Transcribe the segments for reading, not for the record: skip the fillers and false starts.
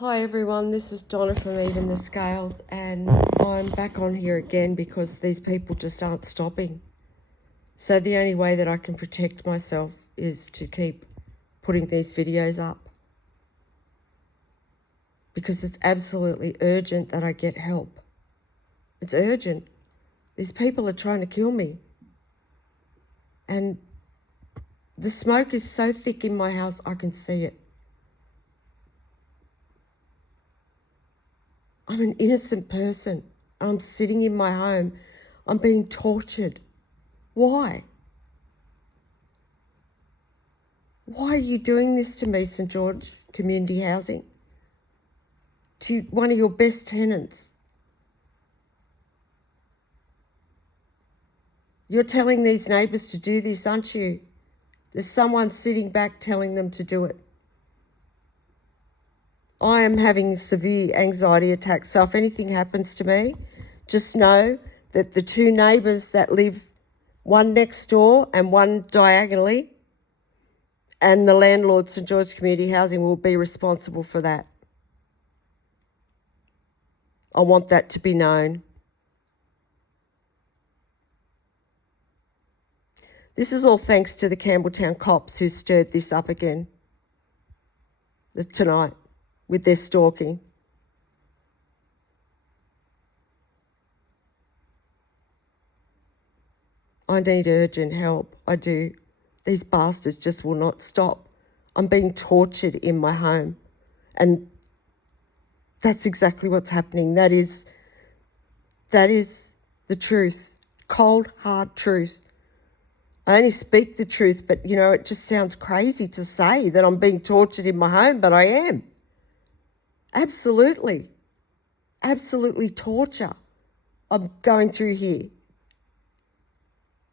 Hi everyone, this is Donna from Even the Scales, and I'm back on here again because these people just aren't stopping. So the only way that I can protect myself is to keep putting these videos up, because it's absolutely urgent that I get help. It's urgent. These people are trying to kill me. And the smoke is so thick in my house, I can see it. I'm an innocent person. I'm sitting in my home. I'm being tortured. Why? Why are you doing this to me, St George Community Housing? To one of your best tenants? You're telling these neighbours to do this, aren't you? There's someone sitting back telling them to do it. I am having severe anxiety attacks, so if anything happens to me, just know that the two neighbours that live one next door and one diagonally, and the landlord, St George Community Housing, will be responsible for that. I want that to be known. This is all thanks to the Campbelltown cops who stirred this up again tonight with their stalking. I need urgent help. I do. These bastards just will not stop. I'm being tortured in my home. And that's exactly what's happening. That is the truth. Cold, hard truth. I only speak the truth, but, it just sounds crazy to say that I'm being tortured in my home, but I am. Absolutely. Absolutely torture I'm going through here.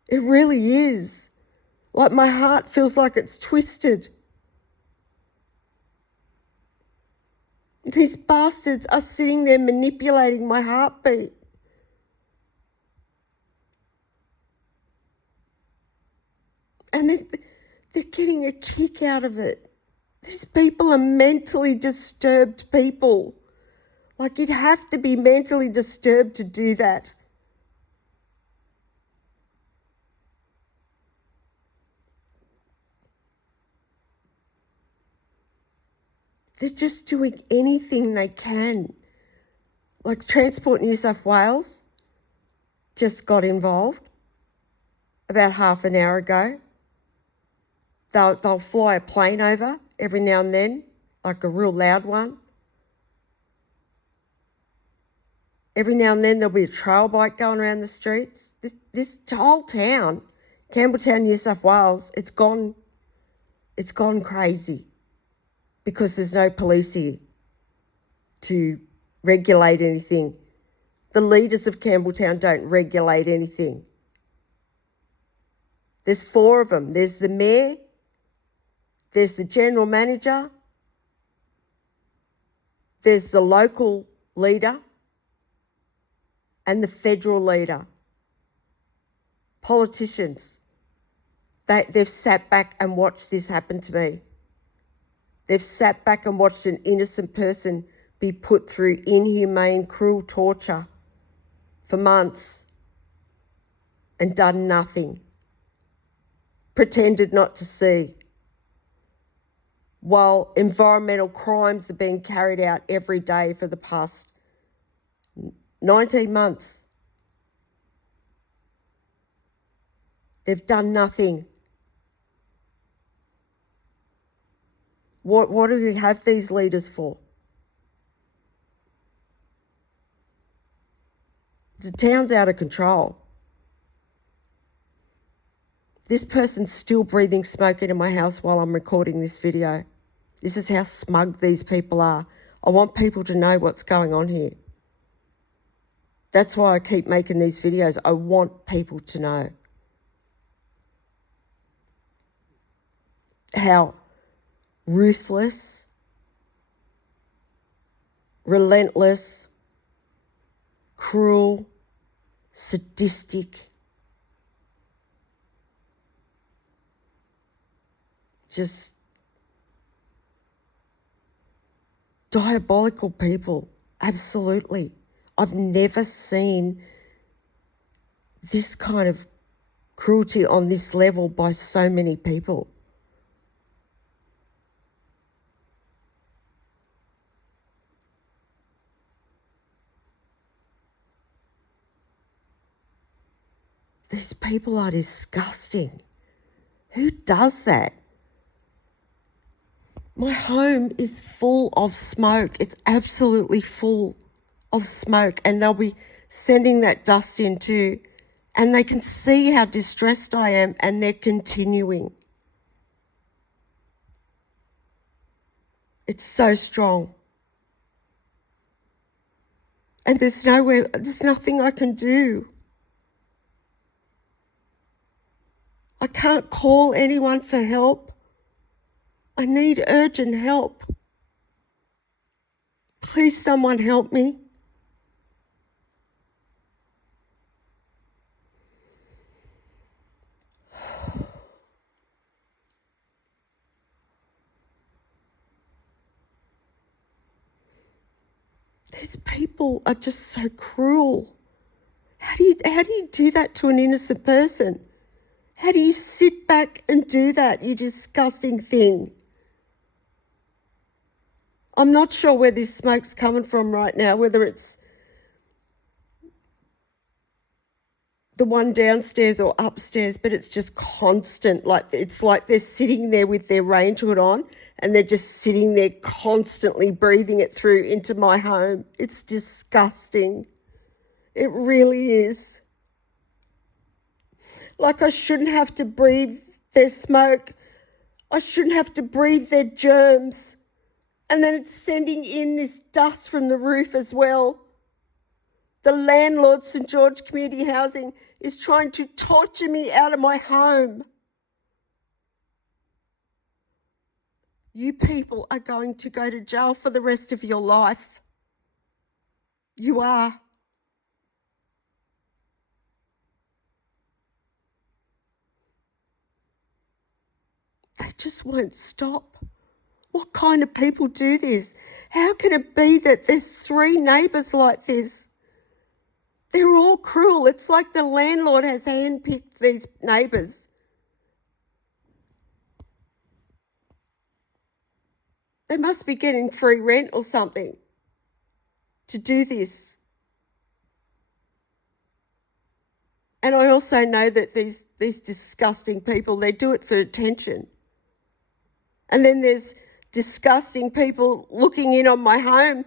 It really is. Like, my heart feels like it's twisted. These bastards are sitting there manipulating my heartbeat. And they're getting a kick out of it. These people are mentally disturbed people. Like, you'd have to be mentally disturbed to do that. They're just doing anything they can. Like, Transport New South Wales just got involved about half an hour ago. They'll fly a plane over every now and then, like a real loud one. Every now and then there'll be a trail bike going around the streets. This whole town, Campbelltown, New South Wales, it's gone crazy because there's no police here to regulate anything. The leaders of Campbelltown don't regulate anything. There's 4 of them. There's the mayor, there's the general manager, there's the local leader, and the federal leader. Politicians. They've sat back and watched this happen to me. They've sat back and watched an innocent person be put through inhumane, cruel torture for months and done nothing. Pretended not to see. While environmental crimes are being carried out every day for the past 19 months. They've done nothing. What do you have these leaders for? The town's out of control. This person's still breathing smoke into my house while I'm recording this video. This is how smug these people are. I want people to know what's going on here. That's why I keep making these videos. I want people to know how ruthless, relentless, cruel, sadistic, just Diabolical people, absolutely. I've never seen this kind of cruelty on this level by so many people. These people are disgusting. Who does that? My home is full of smoke. It's absolutely full of smoke, and they'll be sending that dust in too. And they can see how distressed I am, and they're continuing. It's so strong. And there's nothing I can do. I can't call anyone for help. I need urgent help. Please, someone help me. These people are just so cruel. How do you do that to an innocent person? How do you sit back and do that, you disgusting thing? I'm not sure where this smoke's coming from right now, whether it's the one downstairs or upstairs, but it's just constant. It's like they're sitting there with their range hood on and they're just sitting there constantly breathing it through into my home. It's disgusting. It really is. Like, I shouldn't have to breathe their smoke. I shouldn't have to breathe their germs. And then it's sending in this dust from the roof as well. The landlord, St. George Community Housing, is trying to torture me out of my home. You people are going to go to jail for the rest of your life. You are. They just won't stop. What kind of people do this? How can it be that there's 3 neighbours like this? They're all cruel. It's like the landlord has handpicked these neighbours. They must be getting free rent or something to do this. And I also know that these disgusting people, they do it for attention. And then there's disgusting people looking in on my home,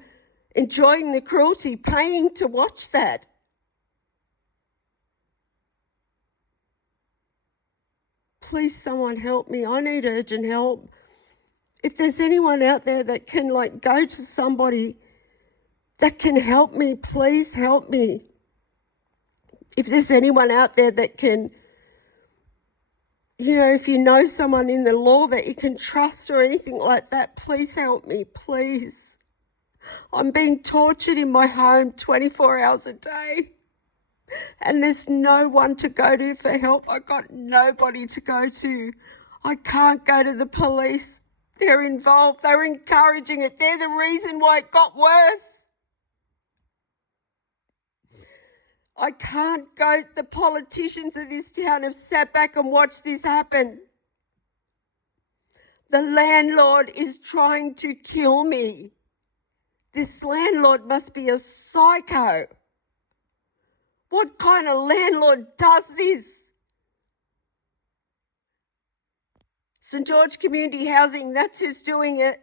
enjoying the cruelty, paying to watch that. Please, someone help me. I need urgent help. If there's anyone out there that can go to somebody that can help me, please help me. If there's anyone out there that can, if you know someone in the law that you can trust or anything like that, please help me, please. I'm being tortured in my home 24 hours a day. And there's no one to go to for help. I got nobody to go to. I can't go to the police. They're involved. They're encouraging it. They're the reason why it got worse. I can't go. The politicians of this town have sat back and watched this happen. The landlord is trying to kill me. This landlord must be a psycho. What kind of landlord does this? St. George Community Housing, that's who's doing it.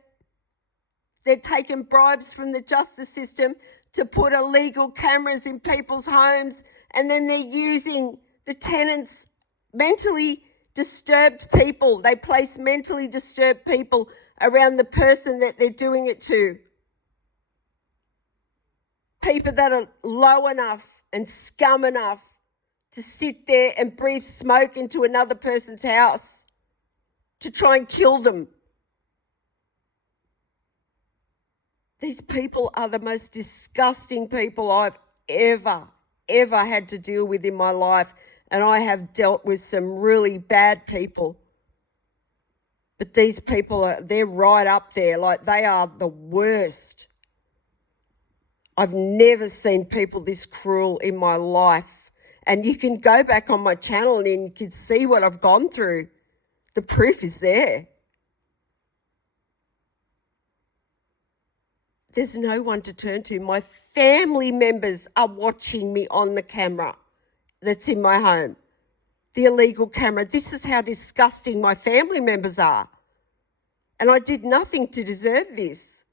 They're taking bribes from the justice system to put illegal cameras in people's homes, and then they're using the tenants, mentally disturbed people. They place mentally disturbed people around the person that they're doing it to. People that are low enough and scum enough to sit there and breathe smoke into another person's house to try and kill them. These people are the most disgusting people I've ever had to deal with in my life, and I have dealt with some really bad people. But these people, they're right up there. Like, they are the worst. I've never seen people this cruel in my life. And you can go back on my channel and you can see what I've gone through. The proof is there. There's no one to turn to. My family members are watching me on the camera that's in my home. The illegal camera. This is how disgusting my family members are. And I did nothing to deserve this.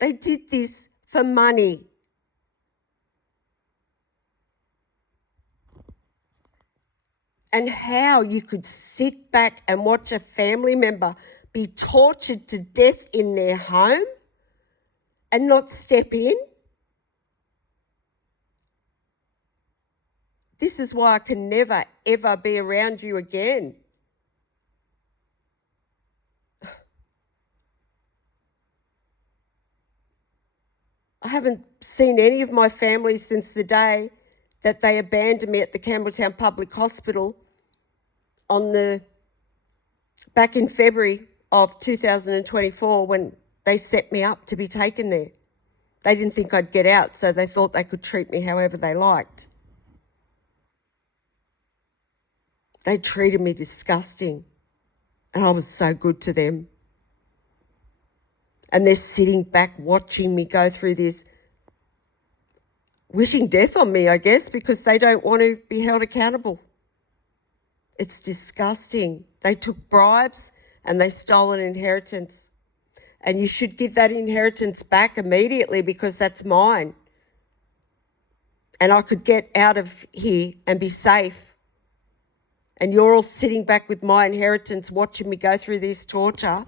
They did this for money. And how you could sit back and watch a family member be tortured to death in their home and not step in. This is why I can never, ever be around you again. I haven't seen any of my family since the day that they abandoned me at the Campbelltown Public Hospital back in February of 2024 when they set me up to be taken there. They didn't think I'd get out, so they thought they could treat me however they liked. They treated me disgusting, and I was so good to them. And they're sitting back watching me go through this, wishing death on me, I guess, because they don't want to be held accountable. It's disgusting. They took bribes and they stole an inheritance. And you should give that inheritance back immediately because that's mine. And I could get out of here and be safe. And you're all sitting back with my inheritance watching me go through this torture.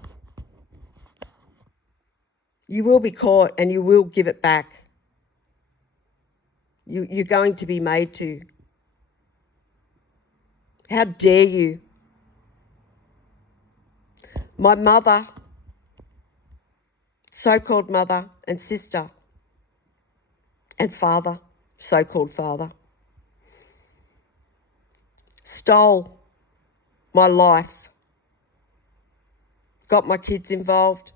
You will be caught and you will give it back. You're going to be made to. How dare you? My mother, so-called mother and sister, and father, so-called father, stole my life, got my kids involved.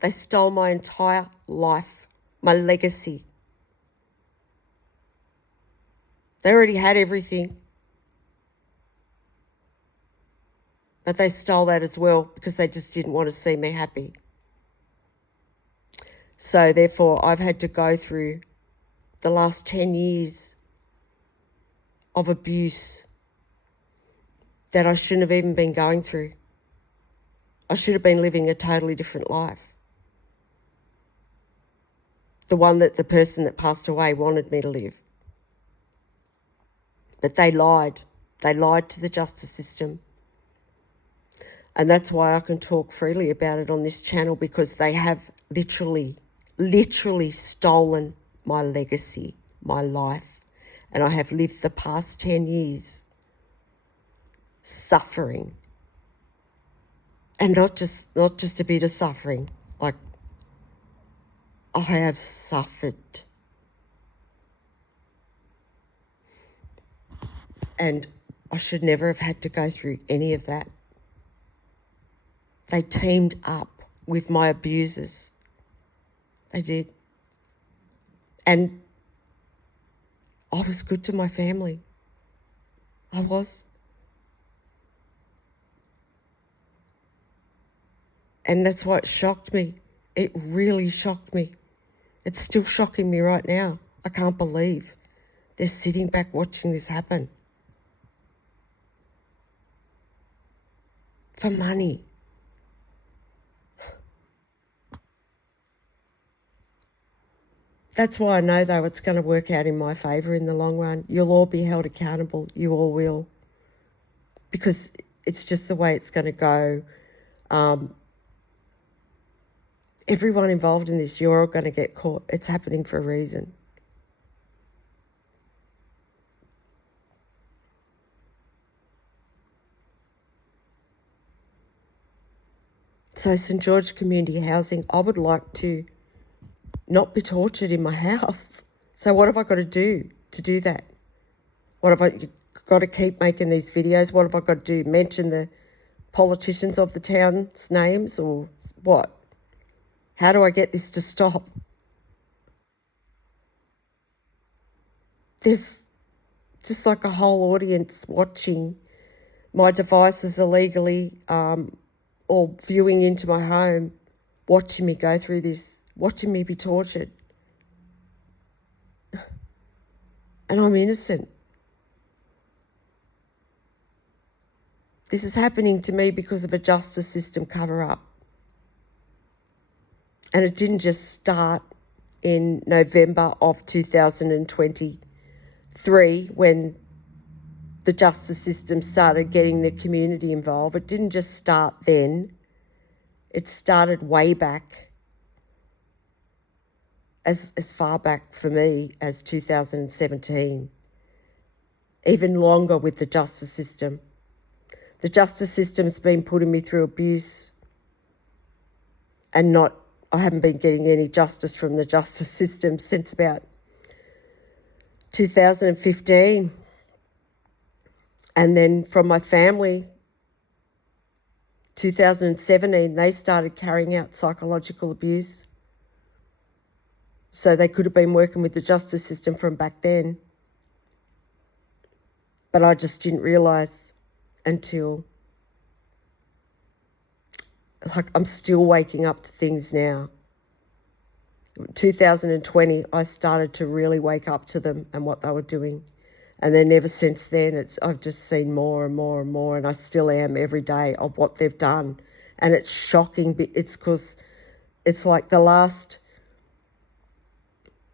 They stole my entire life, my legacy. They already had everything. But they stole that as well because they just didn't want to see me happy. So therefore, I've had to go through the last 10 years of abuse that I shouldn't have even been going through. I should have been living a totally different life. The one that the person that passed away wanted me to live. But they lied. They lied to the justice system. And that's why I can talk freely about it on this channel, because they have literally stolen my legacy, my life. And I have lived the past 10 years suffering. And not just a bit of suffering, like I have suffered. And I should never have had to go through any of that. They teamed up with my abusers. They did. And I was good to my family. I was. And that's why it shocked me. It really shocked me. It's still shocking me right now. I can't believe they're sitting back watching this happen. For money. That's why I know, though, it's going to work out in my favour in the long run. You'll all be held accountable. You all will. Because it's just the way it's going to go. Everyone involved in this, you're all going to get caught. It's happening for a reason. So St. George Community Housing, I would like to not be tortured in my house. So what have I got to do that? What have I got to keep making these videos? What have I got to do? Mention the politicians of the town's names or what? How do I get this to stop? There's just like a whole audience watching my devices illegally or viewing into my home, watching me go through this, watching me be tortured. And I'm innocent. This is happening to me because of a justice system cover-up. And it didn't just start in November of 2023 when the justice system started getting the community involved. It didn't just start then. It started way back, as far back for me as 2017. Even longer with the justice system. The justice system's been putting me through abuse and I haven't been getting any justice from the justice system since about 2015. And then from my family, 2017, they started carrying out psychological abuse. So they could have been working with the justice system from back then. But I just didn't realise until, like, I'm still waking up to things now. 2020, I started to really wake up to them and what they were doing. And then ever since then, I've just seen more and more and more, and I still am every day of what they've done. And it's shocking. It's because it's like the last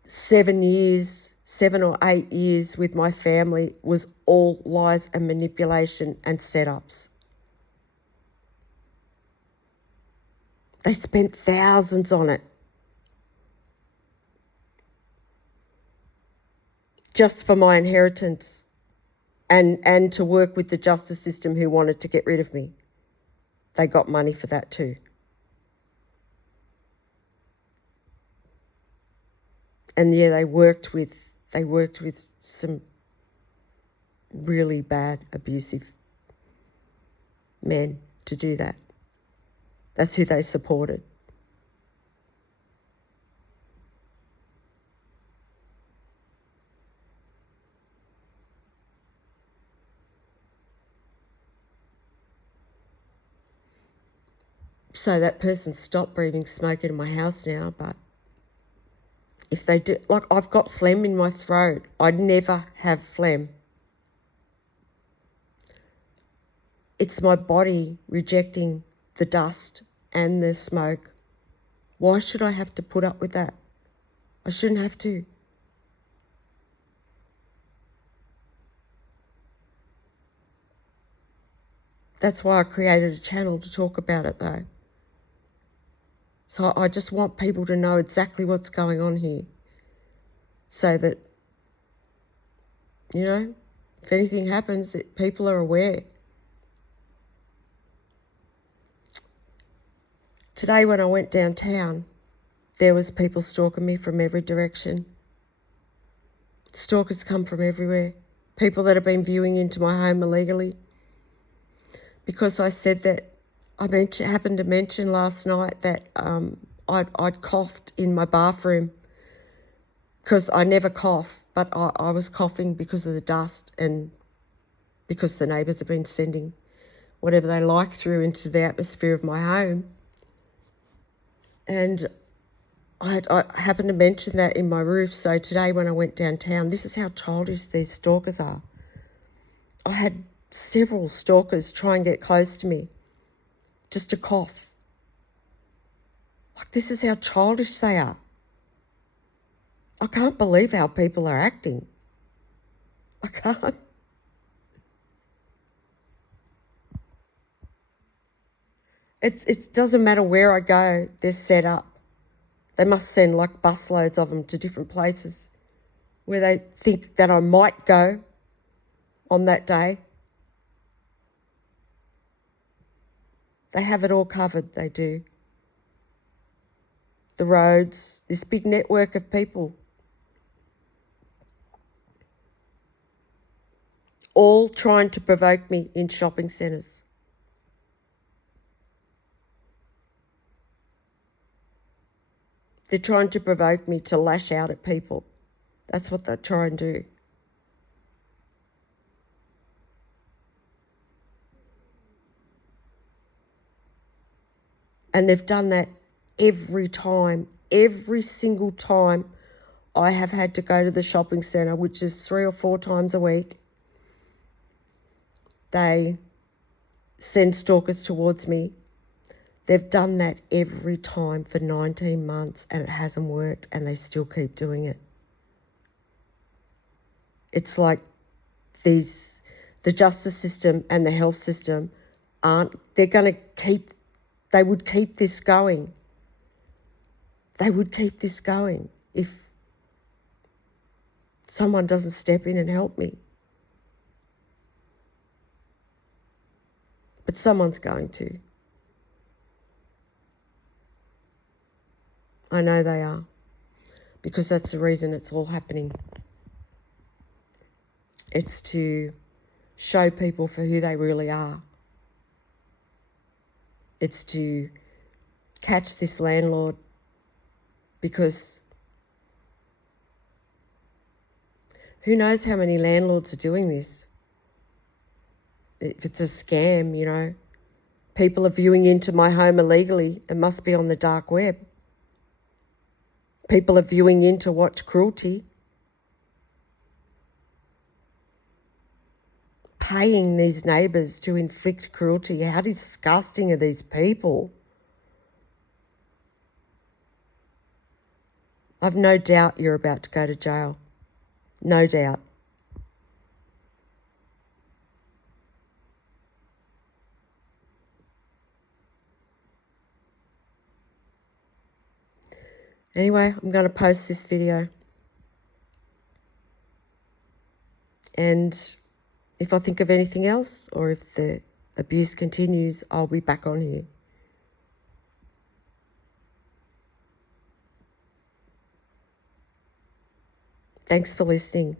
7 or 8 years with my family was all lies and manipulation and setups. They spent thousands on it. Just for my inheritance and to work with the justice system who wanted to get rid of me. They got money for that too. And yeah, they worked with some really bad, abusive men to do that. That's who they supported. So that person stopped breathing smoke in my house now, but if they do, like, I've got phlegm in my throat. I'd never have phlegm. It's my body rejecting the dust and the smoke. Why should I have to put up with that? I shouldn't have to. That's why I created a channel to talk about it though. So I just want people to know exactly what's going on here so that, you know, if anything happens, people are aware. Today when I went downtown, there was people stalking me from every direction. Stalkers come from everywhere. People that have been viewing into my home illegally. Because I said that, I happened to mention last night that I'd coughed in my bathroom because I never cough, but I was coughing because of the dust and because the neighbours have been sending whatever they like through into the atmosphere of my home. And I happened to mention that in my roof. So today when I went downtown, this is how childish these stalkers are. I had several stalkers try and get close to me just to cough. Like, this is how childish they are. I can't believe how people are acting. I can't. It doesn't matter where I go, they're set up. They must send like busloads of them to different places where they think that I might go on that day. They have it all covered, they do. The roads, this big network of people. All trying to provoke me in shopping centres. They're trying to provoke me to lash out at people. That's what they try and do. And they've done that every time, every single time I have had to go to the shopping centre, which is 3 or 4 times a week. They send stalkers towards me. They've done that every time for 19 months and it hasn't worked, and they still keep doing it. It's like the justice system and the health system they would keep this going. They would keep this going if someone doesn't step in and help me. But someone's going to. I know they are, because that's the reason it's all happening. It's to show people for who they really are. It's to catch this landlord, because who knows how many landlords are doing this. If it's a scam, you know, people are viewing into my home illegally. It must be on the dark web. People are viewing in to watch cruelty. Paying these neighbours to inflict cruelty. How disgusting are these people? I've no doubt you're about to go to jail. No doubt. Anyway, I'm going to post this video. And if I think of anything else, or if the abuse continues, I'll be back on here. Thanks for listening.